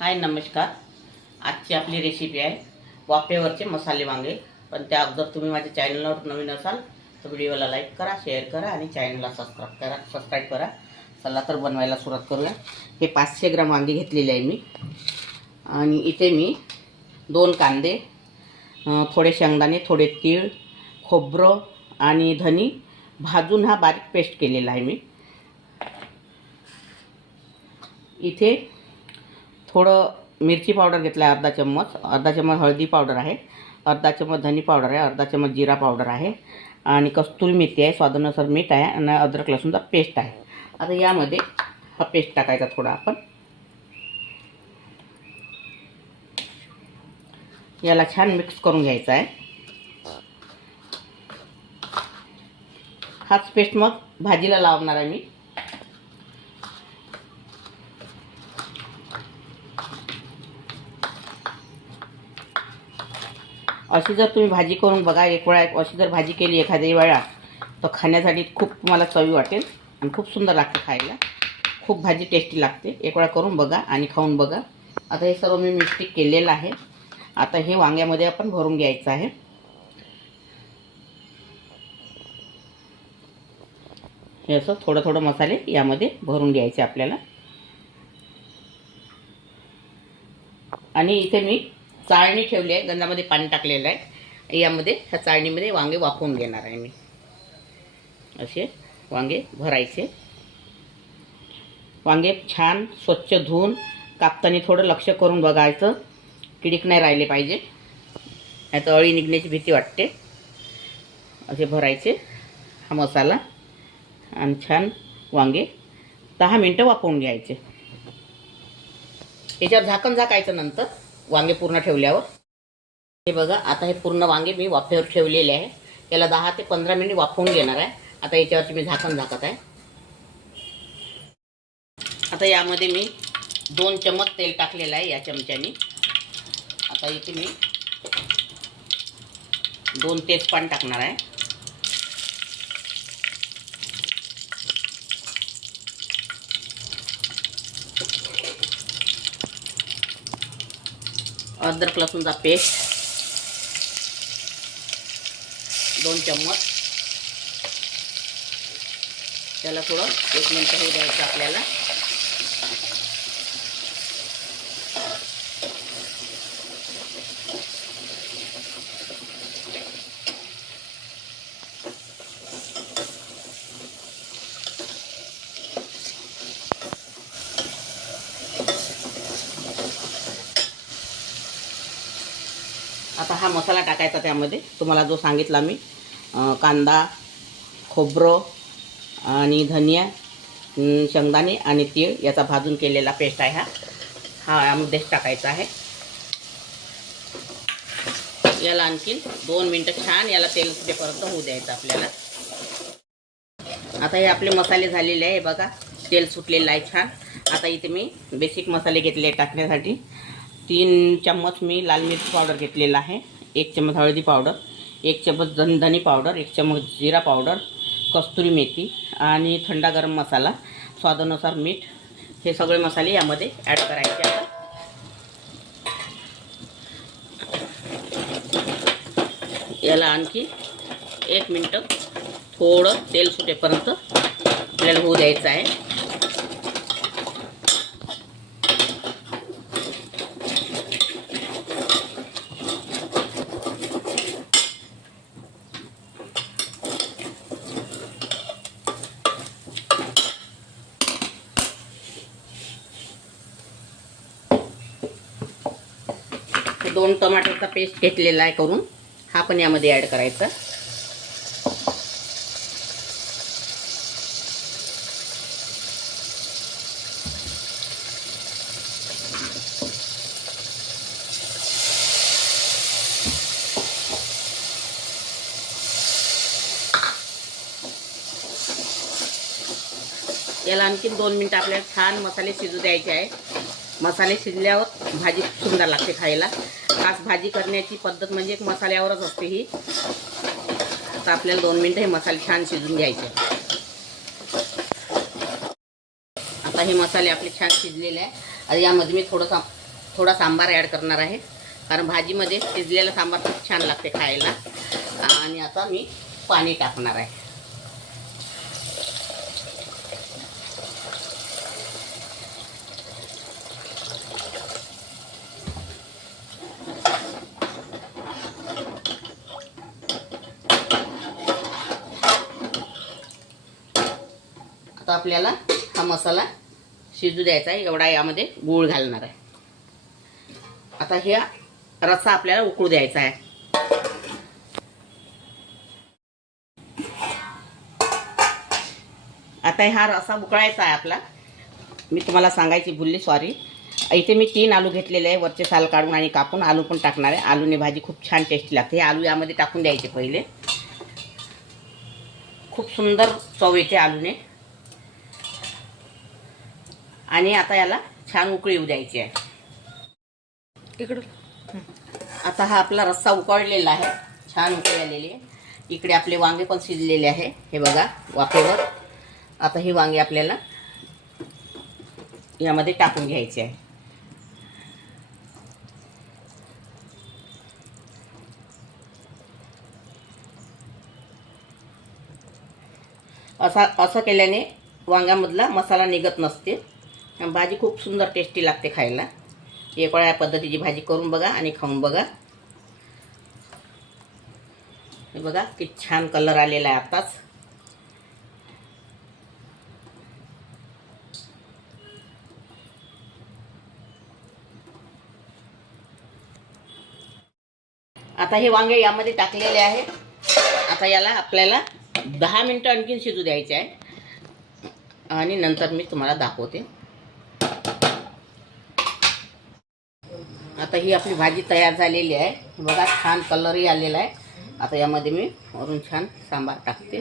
हाय नमस्कार. आजची आपली रेसिपी आहे वाफेवरचे मसाले वांगे. पण त्या अगोदर तुम्ही माझ्या चॅनलवर नवीन असाल तर व्हिडिओला लाईक करा, शेअर करा आणि चॅनलला सबस्क्राईब करा. चला तर बनवायला सुरुवात करूया. हे 500 ग्राम वांगे घेतलेले आहे मी. आणि इथे मी 2 कांदे, थोडे शेंगदाणे, थोडे तीळ, खोबरं आणि धनी भाजून हा बारीक पेस्ट केलेला आहे मी. इथे थोडं मिरची पावडर घेतला आहे, अर्धा चम्मच हळदी पावडर आहे, अर्धा चम्मच धनी पावडर आहे, अर्धा चम्मच जिरा पावडर आहे आणि कस्तुरी मेथी आहे, स्वादानुसार मीठ आहे आणि अद्रक लसूणचा पेस्ट आहे. आता यामध्ये हा पेस्ट टाकायचा थोडा आपण. याला छान मिक्स करून घ्यायचा आहे. हाच पेस्ट मग भाजीला लावणार आहे मी. अशी जर तुम्ही भाजी करून बघा, एक वेळा अशी जर भाजी केली एखाद्या वेळा तर खाण्यासाठी खूप तुम्हाला चवी वाटेल आणि खूप सुंदर लागते खायला. खूप भाजी टेस्टी लागते. एक वेळा करून बघा आणि खाऊन बघा. आता हे सर्व मी मिक्स केलेलं आहे. आता हे वांग्यामध्ये आपण भरून घ्यायचं आहे. हे असं थोडं थोडं मसाले यामध्ये भरून घ्यायचे आपल्याला. आणि इथे मी चाळणी ठेवली आहे, गंजामध्ये पाणी टाकलेलं आहे. यामध्ये ह्या चाळणीमध्ये वांगे वाफवून घेणार आहे मी. असे वांगे भरायचे. वांगे छान स्वच्छ धुवून कापताना थोडं लक्ष करून बघायचं, किडीक नाही राहिले पाहिजे, नाही तर अळी निघण्याची भीती वाटते. असे भरायचे हा मसाला आणि छान वांगे 10 मिनटं वाफवून घ्यायचे. याच्यावर झाकण झाकायचं नंतर वांगे पूर्ण ठेवल्यावर. हे बघा, आता हे पूर्ण वांगे मी वाफेवर ठेवलेले आहे. याला 10 ते 15 मिनिट वाफवून घेणार आहे. आता याच्यावरती मी झाकण झाकत आहे. आता यामध्ये मी 2 चम्मच तेल टाकलेलं आहे या चमच्याने. आता इथे मी 2 तेजपान टाकणार आहे. अद्रक लसूणचा पेस्ट 2 चम्मच. त्याला थोडं 1 मिनिट होऊ द्यायचं आपल्याला. आता हा मसाला टाकायचा त्यामध्ये. तुम्हाला जो सांगितला मी, कांदा, खोबरं आणि धनिया, शेंगदाणे आणि तीळ याचा भाजून केलेला पेस्ट आहे हा यामध्येच टाकायचा आहे. याला आणखीन 2 मिनटं छान याला तेल सुटेपर्यंत होऊ द्यायचं आपल्याला. आता हे आपले मसाले झालेले आहे बघा, तेल सुटलेलं आहे छान. आता इथे मी बेसिक मसाले घेतले टाकण्यासाठी. 3 चम्मच मी लाल मिरची पावडर घेतलेला आहे, 1 चम्मच हळदी पावडर, 1 चम्मच धनी पावडर, 1 चम्मच जिरा पावडर, कस्तुरी मेथी आणि थंडा गरम मसाला, स्वादानुसार मीठ. हे सगळे मसाले यामध्ये ॲड करायचे. आता याला आणखी 1 मिनटं थोडं तेल सुटेपर्यंत आपल्याला होऊ द्यायचं आहे. हे 2 टमाटरचा पेस्ट घेतलेला आहे करून, हा पण यामध्ये ॲड करायचा. याला आणखीन 2 मिनटं आपल्याला छान मसाले शिजू द्यायचे आहे. मसाले शिजल्यावर भाजी सुंदर लागते खायला. खास भाजी करण्याची पद्धत म्हणजे एक मसाल्यावरच असते ही. आता आपल्याला 2 मिनटं हे मसाले छान शिजून घ्यायचे. आता हे मसाले आपले छान शिजलेले आहे. आणि यामध्ये मी थोडंसं थोडा सांबार ॲड करणार आहे, कारण भाजीमध्ये शिजलेला सांबार खूप छान लागते खायला. आणि आता मी पाणी टाकणार आहे. आता आपल्याला हा मसाला शिजू द्यायचा आहे. एवढा यामध्ये गूळ घालणार आहे. आता ह्या रस्सा आपल्याला उकळू द्यायचा आहे. आता हा रस्सा उकळायचा आहे आपला. मी तुम्हाला सांगायची भुलली, सॉरी. इथे मी 3 आलू घेतलेले आहे, वरचे साल काढून आणि कापून. आलू पण टाकणार आहे. आलूने भाजी खूप छान टेस्टी लागते. हे आलू यामध्ये टाकून द्यायचे पहिले. खूप सुंदर चव येते आलूने. आणि आता याला छान उकळी येऊ द्यायची आहे. इकडं आता हा आपला रस्सा उकळलेला आहे, छान उकळी आलेली आहे. इकडे आपले वांगे पण शिजलेले आहे, हे बघा वाफेवर. आता ही वांगे आपल्याला यामध्ये टाकून घ्यायचे आहे. असं केल्याने वांग्यामधला मसाला निघत नसते. भाजी खूप सुंदर टेस्टी लागते खायला. एक वेळा या पद्धतीची भाजी करून बघा आणि खाऊन बघा. हे बघा किती छान कलर आलेला आहे आताच. आता हे वांगे यामध्ये टाकलेले आहे. आता याला आपल्याला 10 मिनिटं आणखीन शिजू द्यायचे आहे आणि नंतर मी तुम्हाला दाखवते. आता ही आपली भाजी तयार झालेली आहे. बघा छान कलरही आलेला आहे. आता यामध्ये मी वरून छान सांबार टाकते.